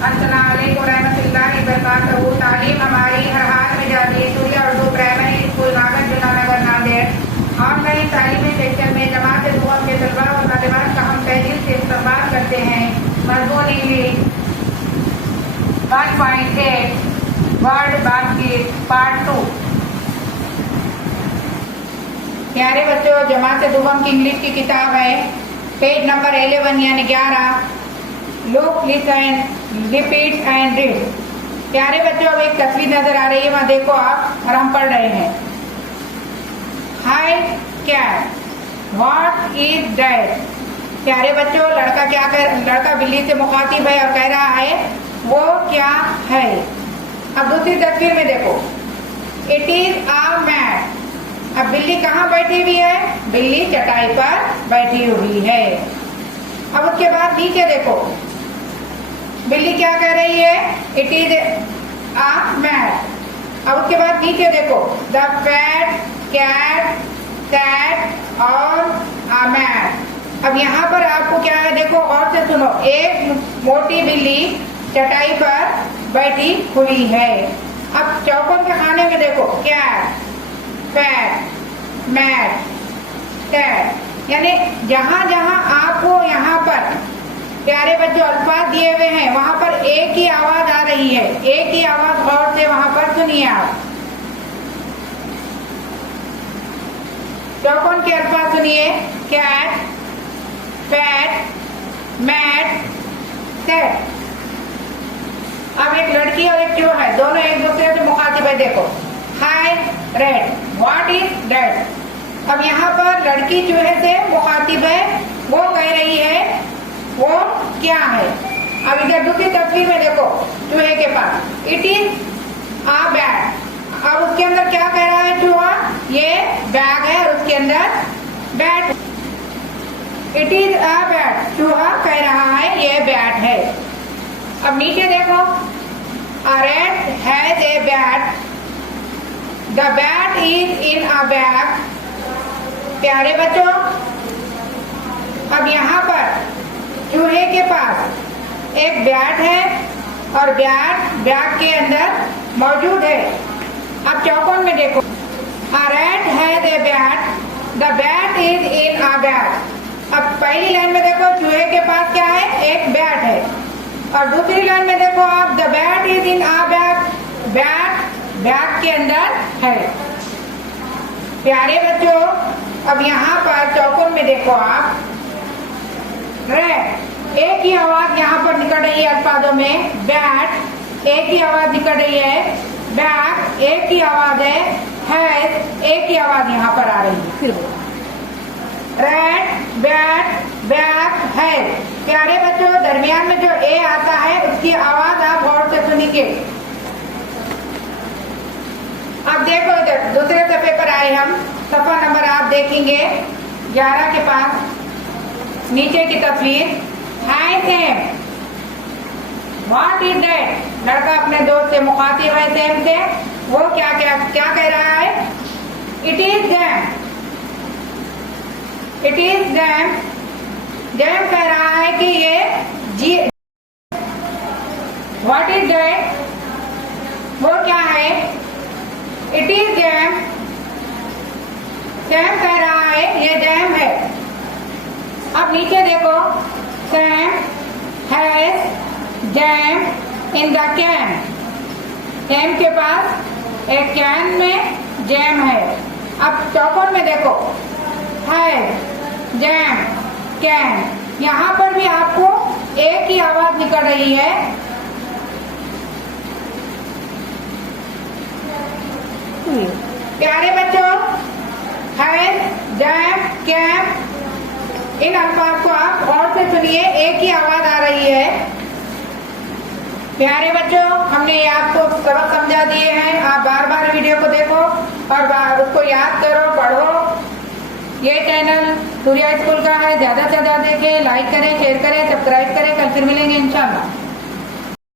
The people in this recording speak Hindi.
अस्सलाम वालेकुम रहमतुल्लाहि व बरकातहू। तालीम हमारी हर हाल में जारी है। सूर्या उर्दू प्राइमरी स्कूल नागर जुनानगर नांदेड़। ऑनलाइन तालीमी सेक्शन में जमात दुआ के तलबा और तालिबात का हम तहजील से इस्तेमाल करते हैं। मजमून इंग्लिश 1.8 वर्ड बास्केट पार्ट 2। प्यारे बच्चों, जमात दुआ की इंग्लिश की किताब है, पेज नंबर 11 यानी 11। Look, listen, repeat and read. प्यारे बच्चों, अब एक तस्वीर नजर आ रही है, वहां देखो आप, और हम पढ़ रहे हैं। हाय कैट, व्हाट इज दैट। प्यारे बच्चों, लड़का बिल्ली से मुखातिब है और कह रहा है वो क्या है। अब दूसरी तस्वीर में देखो, इट इज अ मैट। अब बिल्ली कहाँ बैठी हुई है? बिल्ली चटाई पर बैठी हुई है। अब उसके बाद नीचे देखो, बिल्ली क्या कह रही है? It is a mat. अब उसके बाद नीचे देखो, द फैट कैट कैट और अ मैट। अब यहाँ पर आपको क्या है, देखो और से सुनो। एक मोटी बिल्ली चटाई पर बैठी हुई है। अब चौकोर के खाने में देखो, कैट फैट मैट कैट, यानी जहां जहां आपको यहाँ पर प्यारे बच्चों अल्फाज दिए हुए हैं वहां पर एक ही आवाज आ रही है। एक ही आवाज गौर से वहां पर सुनिए आप। चौकोन के अल्फाज सुनिए, कैट फैट मैट कैट। अब एक लड़की और एक चूहा है, दोनों एक दूसरे से मुखातिब है। देखो, हाय रेड, व्हाट इज दैट। अब यहाँ पर लड़की चूहे से मुखातिब है, वो कह रही है वो क्या है। अब इधर दूसरी तस्वीर में देखो, चूहे के पास इट इज अ बैग। अब उसके अंदर क्या कह रहा है चूहा? ये बैग है और उसके अंदर bat. It is a bat, चूहा कह रहा है ये बैट है। अब नीचे देखो, a rat has a bat, the bat is in a bag. प्यारे बच्चों, अब यहाँ पर चूहे के पास एक बैट है और बैग के अंदर मौजूद है। अब चौकोन में देखो, a rat has a bat, the bat is in a bag. अब पहली लाइन में देखो, चूहे के पास क्या है? एक बैट है। और दूसरी लाइन में देखो आप, the bat is in a bag, bag के अंदर है। प्यारे बच्चों, अब यहाँ पर चौकोन में देखो आप, रैट एक ही आवाज यहाँ पर निकल रही है अल्फाजों में, बैट एक ही आवाज निकल रही है, बैग एक ही आवाज है एक ही आवाज यहाँ पर आ रही है। फिर रैट बैट बैग है। प्यारे बच्चों, दरमियान में जो ए आता है उसकी आवाज आप गौर से सुनिए। अब देखो, इधर दूसरे सफे पर आए हम, सफा नंबर आप देखेंगे 11 के पास नीचे की तस्वीर। हाय सैम, व्हाट इज दैट। लड़का अपने दोस्त से मुखातिब है सैम से, वो क्या कह रहा है? It is jam, it is jam. Jam कह रहा है कि ये जी। व्हाट इज दैट, वो क्या है? It is jam. सैम कह रहा है ये जैम है। अब नीचे देखो, Sam has jam in the can. Sam के पास एक कैन में जैम है। अब चौकोन में देखो, हैज जैम कैन। यहाँ पर भी आपको एक ही आवाज निकल रही है। प्यारे बच्चों, हैज जैम कैन, इन अल्फाज को आप और से सुनिए, एक ही आवाज आ रही है। प्यारे बच्चों, हमने ये आपको सबक समझा दिए हैं। आप बार बार वीडियो को देखो और उसको याद करो, पढ़ो। ये चैनल सूर्या स्कूल का है, ज्यादा से ज्यादा देखें, लाइक करें, शेयर करें, सब्सक्राइब करें। कल फिर मिलेंगे इंशाल्लाह।